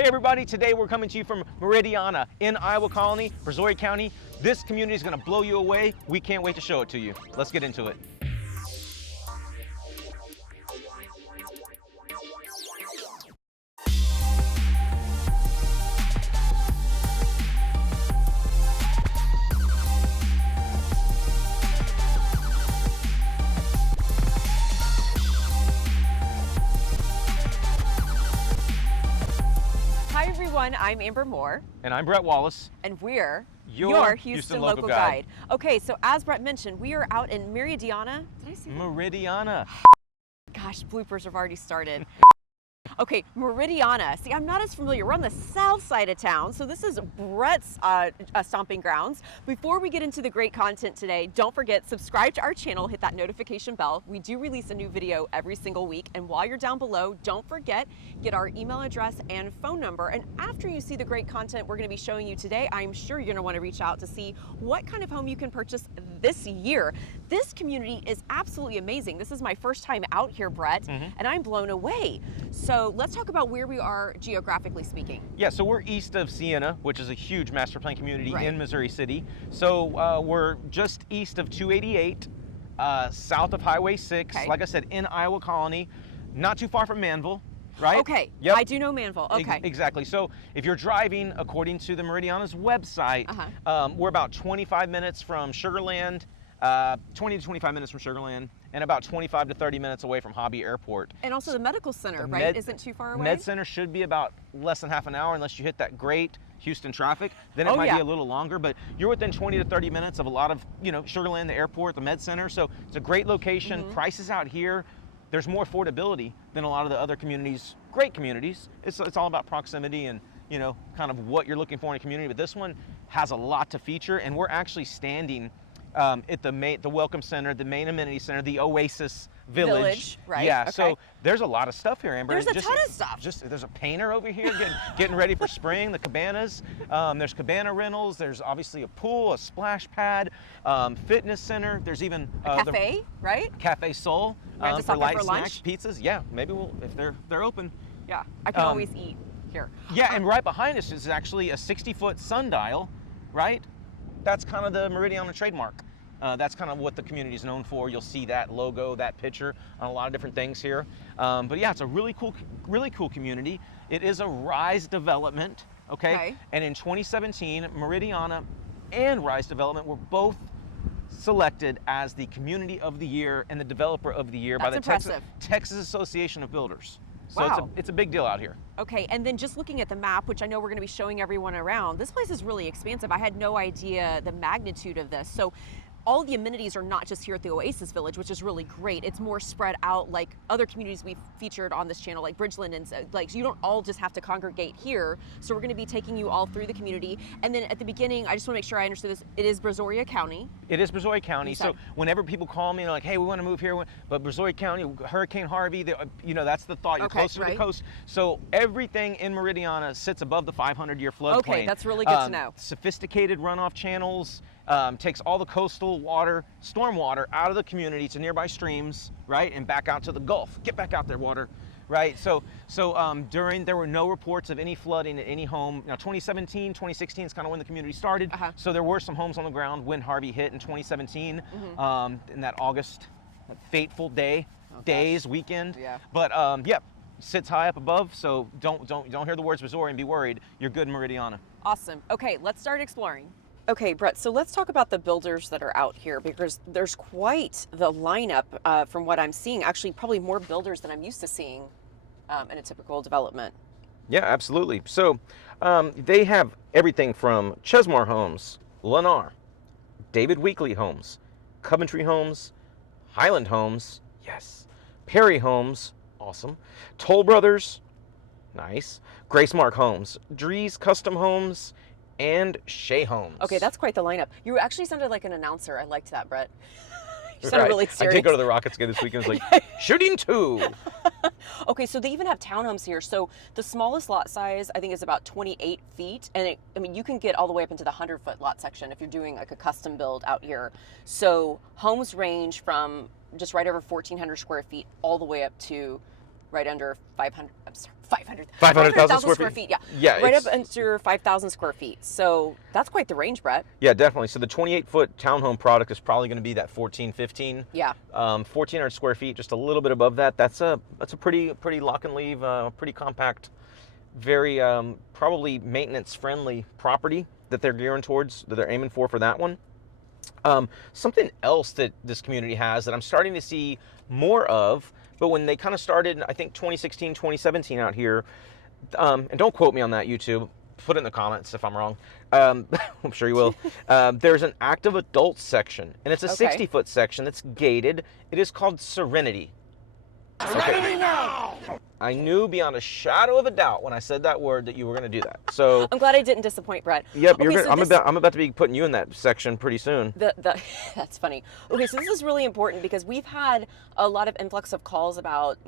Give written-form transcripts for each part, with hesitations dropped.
Hey everybody, today we're coming to you from Meridiana in Iowa Colony, Brazoria County. This community is going to blow you away. We can't wait to show it to you. Let's get into it. Hi everyone, I'm Amber Moore. And I'm Brett Wallace. And we're your Houston Local Guide. Okay, so as Brett mentioned, we are out in Meridiana. Did I say that? Meridiana. Gosh, bloopers have already started. Okay, Meridiana. See, I'm not as familiar. We're on the south side of town, so this is Brett's stomping grounds. Before we get into the great content today, don't forget, subscribe to our channel, hit that notification bell. We do release a new video every single week, and while you're down below, don't forget, get our email address and phone number. And after you see the great content we're going to be showing you today, I'm sure you're going to want to reach out to see what kind of home you can purchase this year. This community is absolutely amazing. This is my first time out here, Brett, and I'm blown away. So let's talk about where we are geographically speaking. Yeah, so we're east of Siena, which is a huge master plan community in Missouri City. So we're just east of 288, south of Highway 6, like I said, in Iowa Colony, not too far from Manville. Right? Okay, yep. I do know Manville, okay. Exactly, so if you're driving, according to the Meridiana's website, we're about 25 minutes from Sugar Land, 20 to 25 minutes from Sugar Land, and about 25 to 30 minutes away from Hobby Airport. And also the medical center, right, isn't too far away? Med Center should be about less than half an hour unless you hit that great Houston traffic, then it might be a little longer, but you're within 20 to 30 minutes of a lot of, Sugar Land, the airport, the Med Center, so it's a great location. Prices out here, there's more affordability than a lot of the other communities, great communities. It's all about proximity and, kind of what you're looking for in a community, but this one has a lot to feature, and we're actually standing at the Welcome Center, the main amenity center, the Oasis Village. Right? Yeah, okay. so there's a lot of stuff here, Amber. There's a ton of stuff. There's a painter over here getting ready for spring, the cabanas. There's cabana rentals. There's obviously a pool, a splash pad, fitness center. There's even a cafe, right? Cafe Soul for light for snacks, pizzas. Yeah, maybe if they're open. Yeah, I can always eat here. Yeah, and right behind us is actually a 60-foot sundial, right? That's kind of the Meridiana trademark. That's kind of what the community is known for. You'll see that logo, that picture on a lot of different things here. But yeah, it's a really cool community. It is a Rise development, okay? And in 2017, Meridiana and Rise Development were both selected as the Community of the Year and the Developer of the Year by the Texas Association of Builders. So it's a big deal out here. Okay, and then just looking at the map, which I know we're going to be showing everyone around, this place is really expansive. I had no idea the magnitude of this. So all the amenities are not just here at the Oasis Village, which is really great. It's more spread out like other communities we've featured on this channel, like Bridgeland, and like you don't all just have to congregate here. So we're going to be taking you all through the community. And then at the beginning, I just want to make sure I understood this. It is Brazoria County. It is Brazoria County. So whenever people call me, they're like, "Hey, we want to move here," but Brazoria County, Hurricane Harvey, that's the thought. You're closer to the coast. So everything in Meridiana sits above the 500-year floodplain. Okay, that's really good to know. Sophisticated runoff channels. Takes all the coastal water, storm water, out of the community to nearby streams, right, and back out to the Gulf. Get back out there, water, right? So there were no reports of any flooding at any home. Now, 2017, 2016 is kind of when the community started. So there were some homes on the ground when Harvey hit in 2017, in that August, fateful weekend. Yeah. But sits high up above, so don't hear the words Brazoria and be worried. You're good in Meridiana. Awesome. Okay, let's start exploring. Okay, Brett, so let's talk about the builders that are out here, because there's quite the lineup from what I'm seeing. Actually, probably more builders than I'm used to seeing in a typical development. Yeah, absolutely. So they have everything from Chesmar Homes, Lennar, David Weekley Homes, Coventry Homes, Highland Homes, yes, Perry Homes, awesome, Toll Brothers, nice, Gracemark Homes, Drees Custom Homes, and Shea Homes. Okay, that's quite the lineup. You actually sounded like an announcer. I liked that, Brett. You sounded really serious. I did go to the Rockets game this weekend. It was like, shooting 2. Okay, so they even have townhomes here. So the smallest lot size, I think, is about 28 feet. And you can get all the way up into the 100-foot lot section if you're doing like a custom build out here. So homes range from just right over 1,400 square feet all the way up to right under I'm sorry, 500. 500,000 square square feet. feet. Yeah. Yeah, Right it's- up under 5,000 square feet. So that's quite the range, Brett. Yeah, definitely. So the 28-foot townhome product is probably going to be that 14, 15. Yeah. 1,400 square feet, just a little bit above that. That's a pretty lock and leave, pretty compact, very probably maintenance friendly property that they're gearing towards, that they're aiming for that one. Something else that this community has that I'm starting to see more of, but when they kind of started, I think 2016, 2017 out here, and don't quote me on that, YouTube, put it in the comments if I'm wrong. I'm sure you will. There's an active adult section, and it's a Okay. 60-foot section that's gated. It is called Serenity. Serenity now! I knew beyond a shadow of a doubt when I said that word that you were going to do that. So, I'm glad I didn't disappoint, Brett. yep, Okay, so I'm about to be putting you in that section pretty soon. That's funny. Okay, so this is really important because we've had a lot of influx of calls about,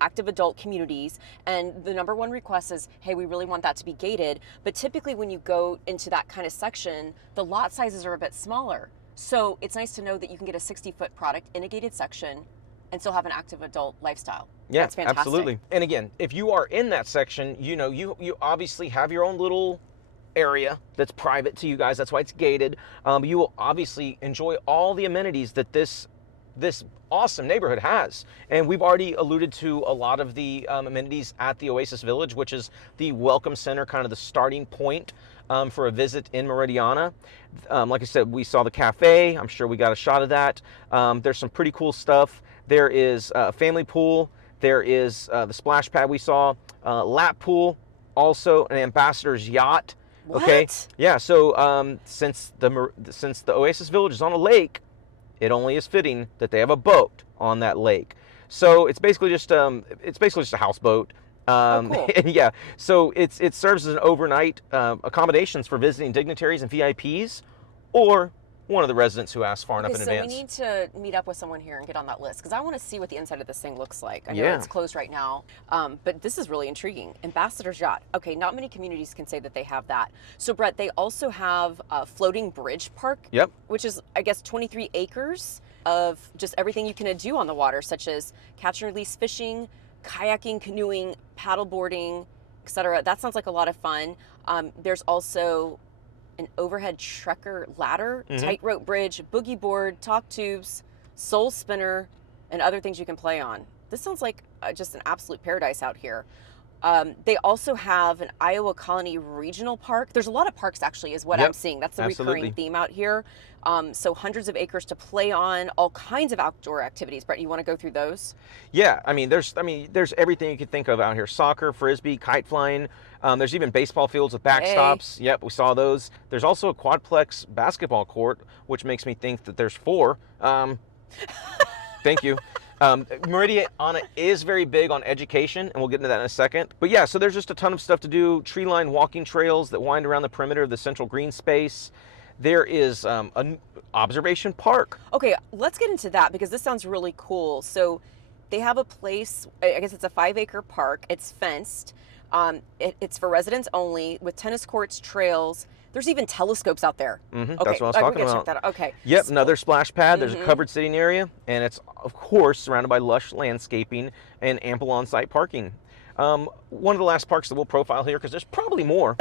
active adult communities, and the number one request is, hey, we really want that to be gated. But typically when you go into that kind of section, the lot sizes are a bit smaller. So it's nice to know that you can get a 60-foot product in a gated section and still have an active adult lifestyle. Yeah, That's fantastic. absolutely. And again, if you are in that section, you obviously have your own little area that's private to you guys. That's why it's gated. You will obviously enjoy all the amenities that this awesome neighborhood has. And we've already alluded to a lot of the amenities at the Oasis Village, which is the welcome center, kind of the starting point for a visit in Meridiana. Like I said, we saw the cafe. I'm sure we got a shot of that. There's some pretty cool stuff. There is a family pool. There is the splash pad we saw, lap pool, also an ambassador's yacht. What? Okay. Yeah. So since the Oasis Village is on a lake, it only is fitting that they have a boat on that lake. So it's basically just a houseboat. Cool. And yeah. So it serves as an overnight accommodations for visiting dignitaries and VIPs, or one of the residents who asked far enough in so advance. we need to meet up with someone here and get on that list because I want to see what the inside of this thing looks like. I know Yeah. it's closed right now, but this is really intriguing. Ambassador's Yacht. Okay, not many communities can say that they have that. So Brett, they also have a floating bridge park, Yep. which is, I guess, 23 acres of just everything you can do on the water, such as catch and release fishing, kayaking, canoeing, paddleboarding, etc. That sounds like a lot of fun. There's also an overhead trekker ladder, tightrope bridge, boogie board, talk tubes, soul spinner, and other things you can play on. This sounds like just an absolute paradise out here. They also have an Iowa Colony Regional Park. There's a lot of parks actually is what Yep, I'm seeing. That's the absolutely. recurring theme out here. So hundreds of acres to play on, all kinds of outdoor activities. Brett, you want to go through those? Yeah, there's everything you could think of out here: soccer, frisbee, kite flying. There's even baseball fields with backstops. Yep, we saw those. There's also a quadplex basketball court, which makes me think that there's 4. Thank you. Meridiana is very big on education, and we'll get into that in a second. But yeah, so there's just a ton of stuff to do. Tree-lined walking trails that wind around the perimeter of the central green space. There is an observation park. Okay, let's get into that because this sounds really cool. So they have a place, I guess it's a 5-acre park. It's fenced. It's for residents only with tennis courts, trails. There's even telescopes out there. Okay, Okay, that's what I was we're talking gonna about. check that out. Okay. Yep, So- another splash pad. There's a covered sitting area, and it's, of course, surrounded by lush landscaping and ample on-site parking. One of the last parks that we'll profile here, because there's probably more,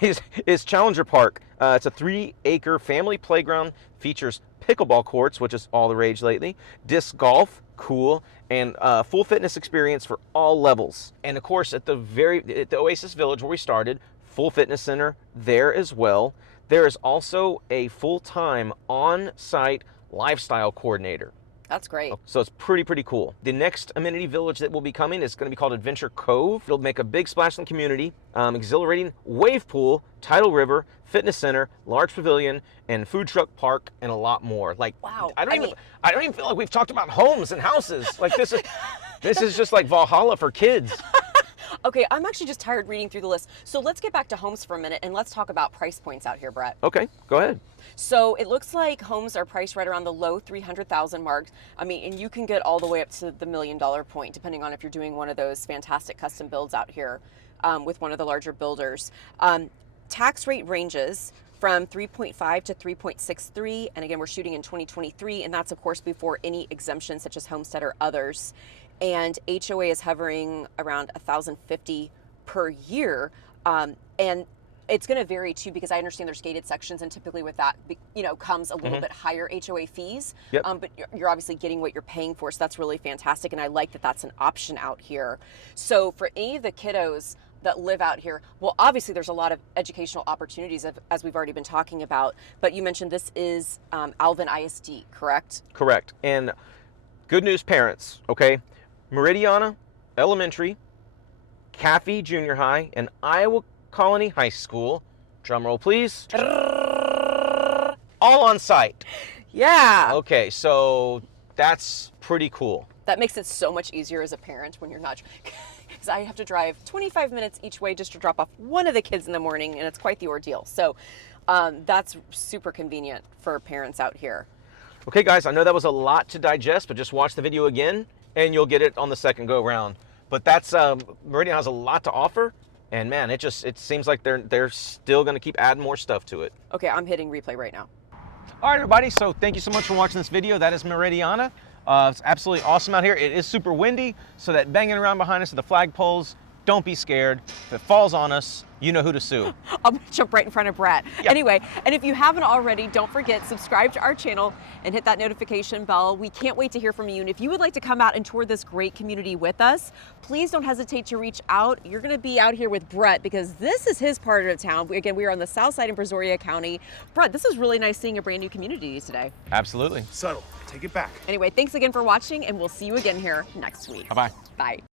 is Challenger Park. It's a 3-acre family playground, features pickleball courts, which is all the rage lately, disc golf, cool, and full fitness experience for all levels. And of course, at the Oasis Village where we started, full fitness center there as well. There is also a full-time on-site lifestyle coordinator. That's great. So it's pretty cool. The next amenity village that will be coming is going to be called Adventure Cove. It'll make a big splash in the community, exhilarating wave pool, tidal river, fitness center, large pavilion, and food truck park, and a lot more. Like, Wow. I don't even feel like we've talked about homes and houses. Like this is just like Valhalla for kids. Okay, I'm actually just tired reading through the list. So let's get back to homes for a minute and let's talk about price points out here, Brett. Okay, go ahead. So it looks like homes are priced right around the low 300,000 mark. And you can get all the way up to the $1 million point, depending on if you're doing one of those fantastic custom builds out here with one of the larger builders. Tax rate ranges from 3.5 to 3.63, and again, we're shooting in 2023, and that's of course before any exemptions such as homestead or others. and HOA is hovering around 1,050 per year. And it's going to vary too, because I understand there's gated sections, and typically with that, comes a little bit higher HOA fees. Yep. But you're obviously getting what you're paying for, so that's really fantastic, and I like that that's an option out here. So for any of the kiddos that live out here, well, obviously there's a lot of educational opportunities, as we've already been talking about, but you mentioned this is Alvin ISD, correct? Correct. And good news, parents, okay? Meridiana Elementary, Caffey Junior High, and Iowa Colony High School, drum roll please, all on site. Yeah. Okay, so that's pretty cool. That makes it so much easier as a parent when you're not, because I have to drive 25 minutes each way just to drop off one of the kids in the morning, and it's quite the ordeal. So that's super convenient for parents out here. Okay guys, I know that was a lot to digest, but just watch the video again and you'll get it on the second go round. But that's, Meridian has a lot to offer, and man, it seems like they're still gonna keep adding more stuff to it. Okay, I'm hitting replay right now. All right, everybody, so thank you so much for watching this video. That is Meridiana. It's absolutely awesome out here. It is super windy, so that banging around behind us at the flagpoles, don't be scared. If it falls on us, you know who to sue. I'll jump right in front of Brett. Yeah. Anyway, and if you haven't already, don't forget, subscribe to our channel and hit that notification bell. We can't wait to hear from you. And if you would like to come out and tour this great community with us, please don't hesitate to reach out. You're gonna be out here with Brett, because this is his part of town. Again, we are on the south side in Brazoria County. Brett, this is really nice seeing a brand new community today. Absolutely. Subtle. Take it back. Anyway, thanks again for watching, and we'll see you again here next week. Bye-bye. Bye.